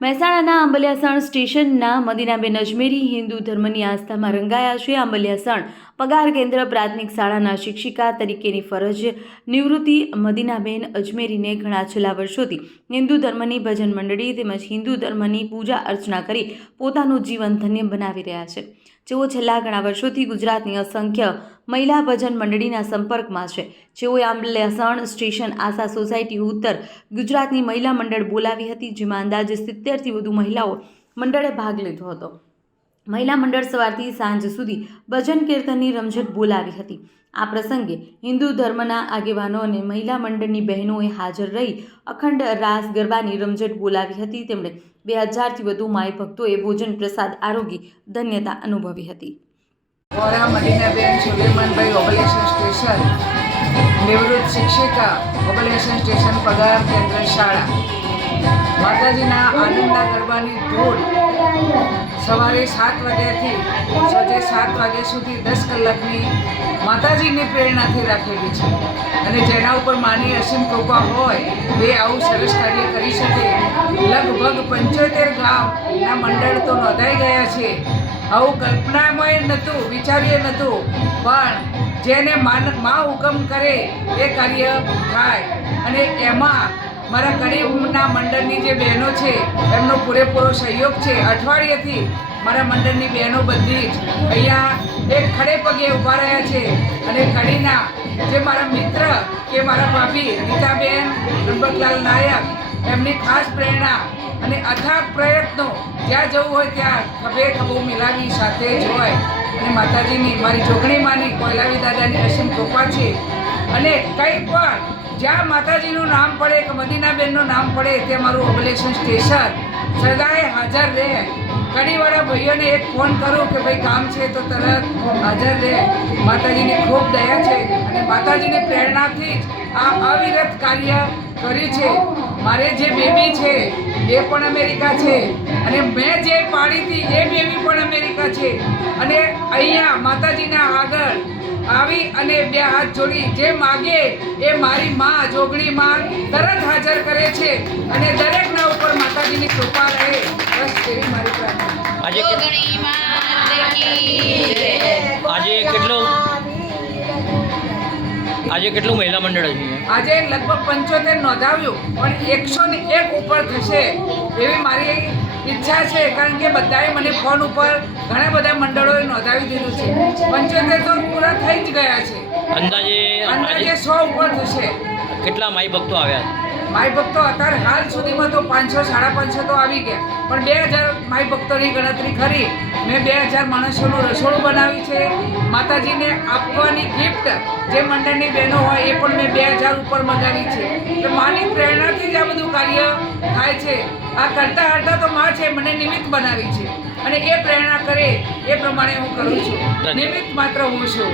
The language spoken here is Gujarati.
મહેસાણાના આંબલિયાસણ સ્ટેશનના મદીનાબેન અજમેરી હિન્દુ ધર્મની આસ્થામાં રંગાયા છે। આંબલિયાસણ પગાર કેન્દ્ર પ્રાથમિક શાળાના શિક્ષિકા તરીકેની ફરજ નિવૃત્તિ મદીનાબેન અજમેરીને ઘણા છેલ્લા વર્ષોથી હિન્દુ ધર્મની ભજન મંડળી તેમજ હિન્દુ ધર્મની પૂજા અર્ચના કરી પોતાનું જીવન ધન્ય બનાવી રહ્યા છે। જેઓ છેલ્લા ઘણા વર્ષોથી ગુજરાતની અસંખ્ય મહિલા ભજન મંડળીના સંપર્કમાં છે। જેઓએ આંબલિયાસણ સ્ટેશન આશા સોસાયટી ઉત્તર ગુજરાતની મહિલા મંડળ બોલાવી હતી, જેમાં અંદાજે 70થી વધુ મહિલાઓ મંડળે ભાગ લીધો હતો। મહિલા મંડળ સવારથી સાંજ સુધી ભજન કીર્તનની રમઝટ બોલાવી હતી। આ પ્રસંગે હિન્દુ ધર્મના આગેવાનો અને મહિલા મંડળની બહેનોએ હાજર રહી અખંડ રાસ ગરબાની રમઝટ બોલાવી હતી। તેમણે 2000થી વધુ માઈ ભક્તોએ ભોજન પ્રસાદ આરોગી ધન્યતા અનુભવી હતી। મદીનાબેન સુલેમાનભાઈ ઓબલેશન સ્ટેશન, નિવૃત્ત શિક્ષિકા, ઓબલેશન સ્ટેશન પગાર કેન્દ્ર શાળા। માતાજીના આનંદના ગરબાની ધૂળ સવારે 7 વાગ્યાથી સાંજે 7 વાગ્યા સુધી 10 કલાકની માતાજીની પ્રેરણાથી રાખેલી છે અને જેના ઉપર માની અસીમ કૃપા હોય એ આવું સરસ કાર્ય કરી શકે। લગભગ 75 ગામના મંડળ તો નોંધાઈ ગયા છે। આવું કલ્પનામાં નહોતું, વિચાર્યું નહોતું, પણ જેને માં હુકમ કરે એ કાર્ય થાય અને એમાં મારા ગરીબના મંડળની જે બહેનો છે એમનો પૂરેપૂરો સહયોગ છે। અઠવાડિયેથી મારા મંડળની બહેનો બધી જ અહીંયા એક ખડે પગે ઊભા રહ્યા છે અને કડીના જે મારા મિત્ર કે મારા ભાભી નીતાબેન નંબકલાલ નાયક, એમની ખાસ પ્રેરણા અને અથાગ પ્રયત્નો, જ્યાં જવું હોય ત્યાં ખભે ખભો મિલાવી સાથે જ હોય અને માતાજીની મારી જોગણી માની કોયલાવી દાદાની અસીમ કૃપા છે અને કંઈ પણ જ્યાં માતાજીનું નામ પડે કે મદીનાબેનનું નામ પડે તે મારું ઓબલેશન સ્ટેશન સદાય હાજર રહે। કડીવાળા ભાઈઓને એક ફોન કરું કે ભાઈ કામ છે તો તરત હાજર રહે। માતાજીની ખૂબ દયા છે અને માતાજીની પ્રેરણાથી જ આ અવિરત કાર્ય કર્યું છે। મારે જે બેબી છે એ પણ અમેરિકા છે અને મેં જે પાડી હતી એ બેબી પણ અમેરિકા છે અને અહીંયા માતાજીના આગળ આવી અને 2 હાથ જોડી જે માગે એ મારી માં જોગણી માં તરત હાજર કરે છે અને દરેકના ઉપર માતાજીની કૃપા રહે, બસ એવી મારી પ્રાર્થના। આજે કેટલું મહિલા મંડળ છે? આજે લગભગ 75 નોંધાવ્યું પણ 101 ઉપર થશે એવી મારી ઈચ્છા છે, કારણ કે બધાએ મને ફોન ઉપર ઘણા બધા મંડળોએ નોંધાવી દીધું છે। 75 તો પૂરા થઈ જ ગયા છે। અંદાજે 100 ઉપર થશે। કેટલા માઈ ભક્તો આવ્યા? માઈ ભક્તો અત્યારે હાલ સુધીમાં તો 500 550 તો આવી ગયા, પણ 2000 માઈ ભક્તોની ગણતરી કરી। મેં 2000 માણસોનું રસોડું બનાવ્યું છે। માતાજીને આપવાની ગિફ્ટ જે મંડળની બહેનો હોય એ પણ મેં 2000 ઉપર મંગાવી છે। એટલે માની પ્રેરણાથી જ આ બધું કાર્ય થાય છે। આ કરતા હરતા તો માં છે, મને નિમિત્ત બનાવી છે અને એ પ્રેરણા કરે એ પ્રમાણે હું કરું છું, નિમિત્ત માત્ર હું છું।